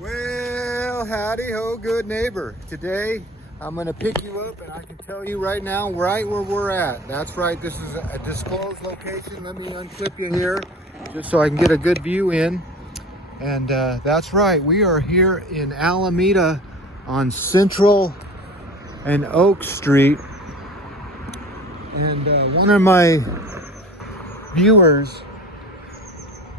Well, howdy ho, good neighbor. Today, I'm gonna pick you up and I can tell you right now, right where we're at. That's right, this is a disclosed location. Let me unclip you here, just so I can get a good view in. And that's right, we are here in Alameda on Central and Oak Street. And one of my viewers,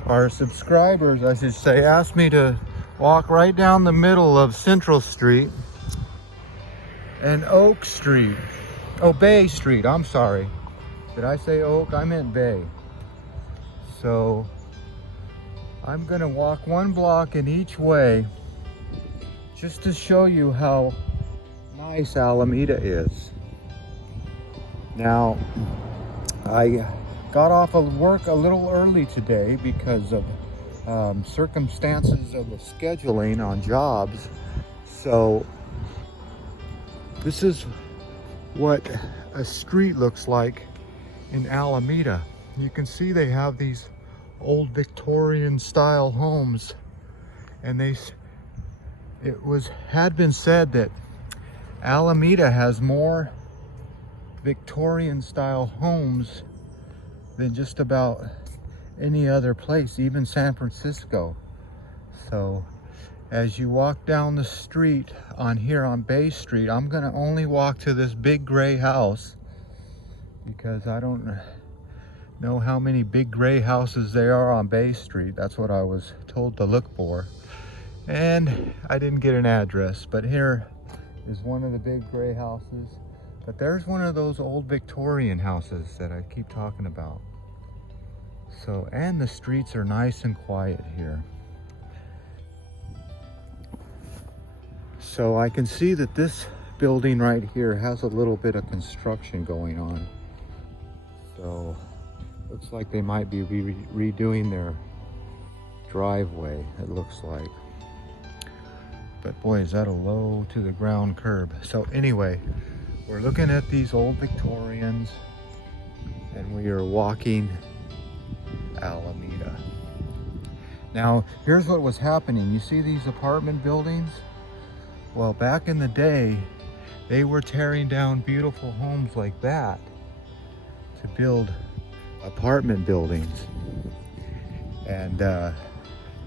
our subscribers, I should say, asked me to walk right down the middle of Central Street and Oak Street. Oh, Bay Street, I'm sorry. Did I say Oak? I meant Bay. So I'm gonna walk one block in each way just to show you how nice Alameda is. Now, I got off of work a little early today because of circumstances of the scheduling on jobs. So this is what a street looks like in Alameda. You can see they have these old Victorian style homes, and had been said that Alameda has more Victorian style homes than just about any other place, even San Francisco. So as you walk down the street here on Bay Street, I'm gonna only walk to this big gray house because I don't know how many big gray houses there are on Bay Street. That's what I was told to look for, and I didn't get an address, but here is one of the big gray houses. But there's one of those old Victorian houses that I keep talking about. So, and the streets are nice and quiet here. So I can see that this building right here has a little bit of construction going on. So looks like they might be redoing their driveway, it looks like. But boy, is that a low to the ground curb. So anyway, we're looking at these old Victorians and we are walking Alameda. Now, here's what was happening. You see these apartment buildings? Well, back in the day, they were tearing down beautiful homes like that to build apartment buildings. And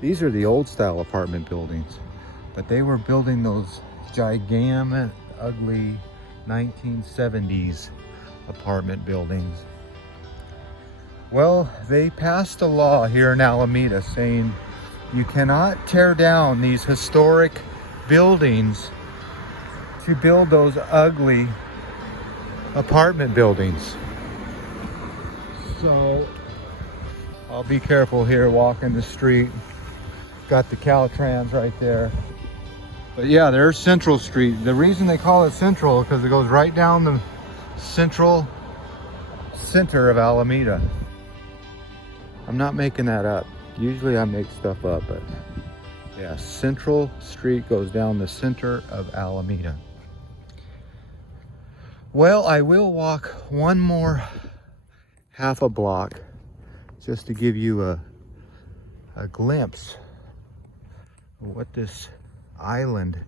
these are the old style apartment buildings, but they were building those gigantic, ugly 1970s apartment buildings. Well, they passed a law here in Alameda saying you cannot tear down these historic buildings to build those ugly apartment buildings. So I'll be careful here walking the street. Got the Caltrans right there. But yeah, there's Central Street. The reason they call it Central is because it goes right down the central center of Alameda. I'm not making that up. Usually I make stuff up, but yeah, Central Street goes down the center of Alameda. Well, I will walk one more half a block just to give you a glimpse of what this island,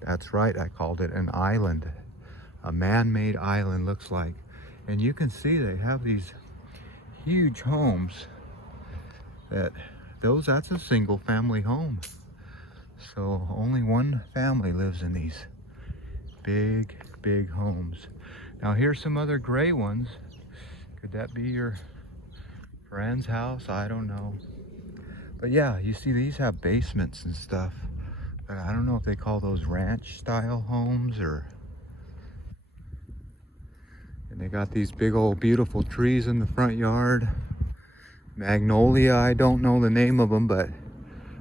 that's right, I called it an island, a man-made island looks like. And you can see they have these huge homes. That's a single family home. So only one family lives in these big, big homes. Now here's some other gray ones. Could that be your friend's house? I don't know. But yeah, you see these have basements and stuff. But I don't know if they call those ranch style homes or... And they got these big old beautiful trees in the front yard. Magnolia, I don't know the name of them, but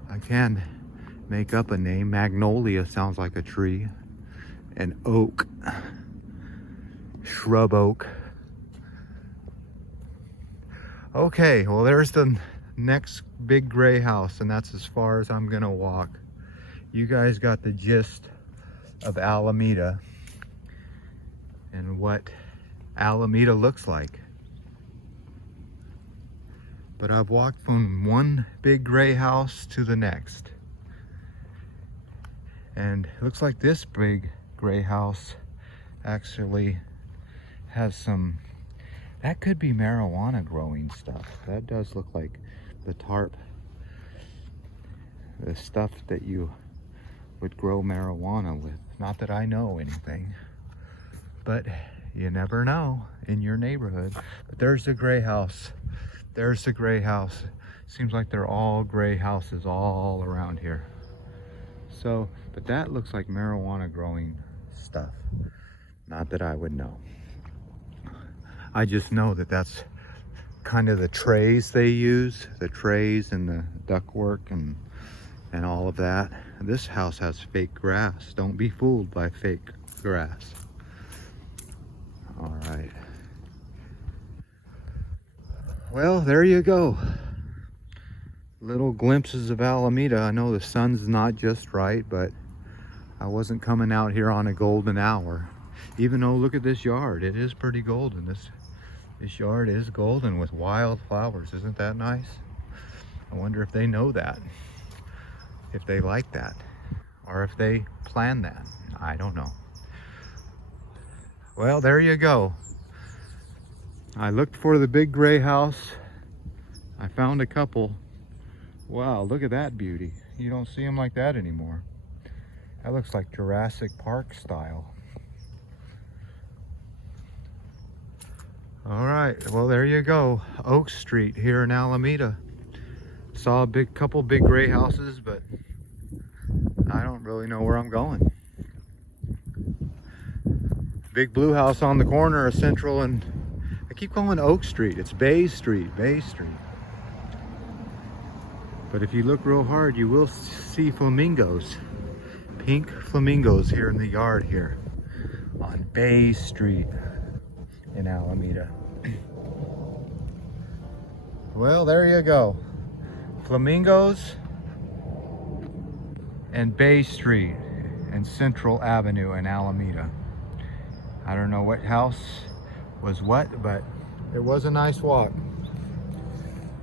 I can make up a name. Magnolia sounds like a tree. And oak, shrub oak. Okay, well there's the next big gray house, and that's as far as I'm gonna walk. You guys got the gist of Alameda and what Alameda looks like. But I've walked from one big gray house to the next. And it looks like this big gray house actually has some, that could be marijuana growing stuff. That does look like the tarp, the stuff that you would grow marijuana with. Not that I know anything, but you never know in your neighborhood. But there's the gray house. There's the gray house. Seems like they're all gray houses all around here. So, but that looks like marijuana growing stuff. Not that I would know. I just know that that's kind of the trays they use, the trays and the ductwork and all of that. This house has fake grass. Don't be fooled by fake grass. All right. Well, there you go. Little glimpses of Alameda. I know the sun's not just right, but I wasn't coming out here on a golden hour. Even though, look at this yard. It is pretty golden. This yard is golden with wild flowers. Isn't that nice? I wonder if they know that. If they like that. Or if they plan that. I don't know. Well, there you go. I looked for the big gray house. I found a couple. Wow, look at that beauty. You don't see them like that anymore. That looks like Jurassic Park style. All right, well, there you go. Oak Street here in Alameda. Saw a couple big gray houses, but I don't really know where I'm going. Big blue house on the corner of Central and I keep calling Oak Street. It's Bay Street, Bay Street. But if you look real hard, you will see flamingos. Pink flamingos here in the yard here on Bay Street in Alameda. Well, there you go. Flamingos and Bay Street and Central Avenue in Alameda. I don't know what house was what, but it was a nice walk.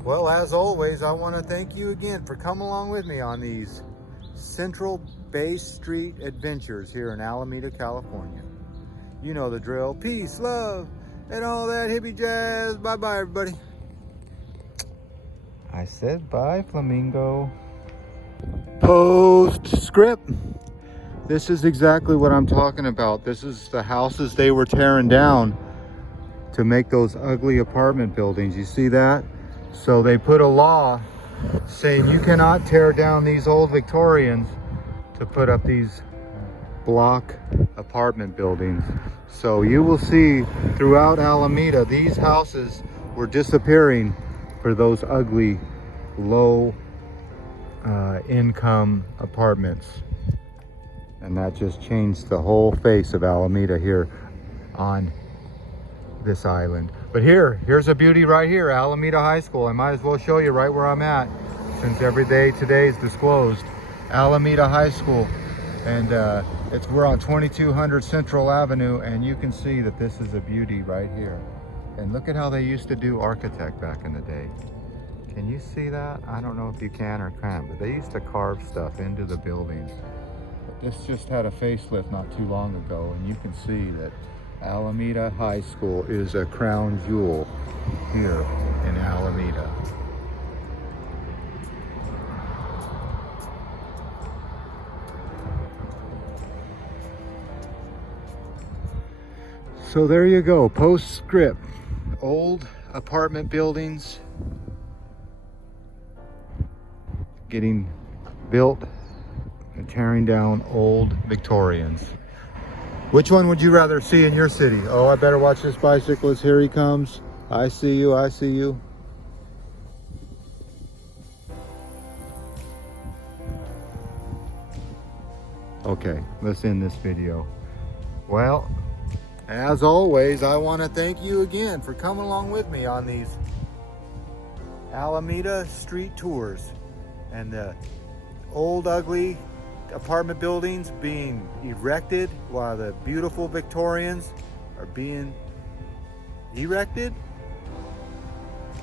Well, as always, I want to thank you again for coming along with me on these Central Bay Street adventures here in Alameda, California. You know the drill. Peace, love, and all that hippie jazz. Bye-bye, everybody. I said bye, flamingo. Postscript. This is exactly what I'm talking about. This is the houses they were tearing down to make those ugly apartment buildings. You see that? So they put a law saying you cannot tear down these old Victorians to put up these block apartment buildings. So you will see throughout Alameda, these houses were disappearing for those ugly, low income apartments. And that just changed the whole face of Alameda here on this island. But here's a beauty right here, Alameda High School. I might as well show you right where I'm at, since every day today is disclosed. Alameda High School, and we're on 2200 Central Avenue, and you can see that this is a beauty right here. And look at how they used to do architect back in the day. Can you see that? I don't know if you can or can't, but they used to carve stuff into the buildings. But this just had a facelift not too long ago, and you can see that Alameda High School is a crown jewel here in Alameda. So there you go, postscript. Old apartment buildings getting built and tearing down old Victorians. Which one would you rather see in your city? Oh, I better watch this bicyclist. Here he comes. I see you, I see you. Okay, let's end this video. Well, as always, I want to thank you again for coming along with me on these Alameda street tours and the old ugly apartment buildings being erected while the beautiful Victorians are being erected.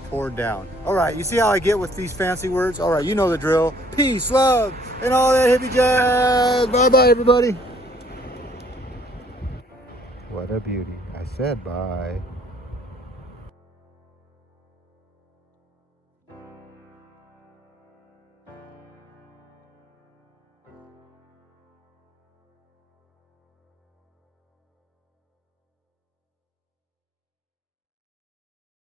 poured down. All right, you see how I get with these fancy words? All right, you know the drill. Peace, love, and all that hippie jazz. Bye-bye, everybody. What a beauty. I said bye.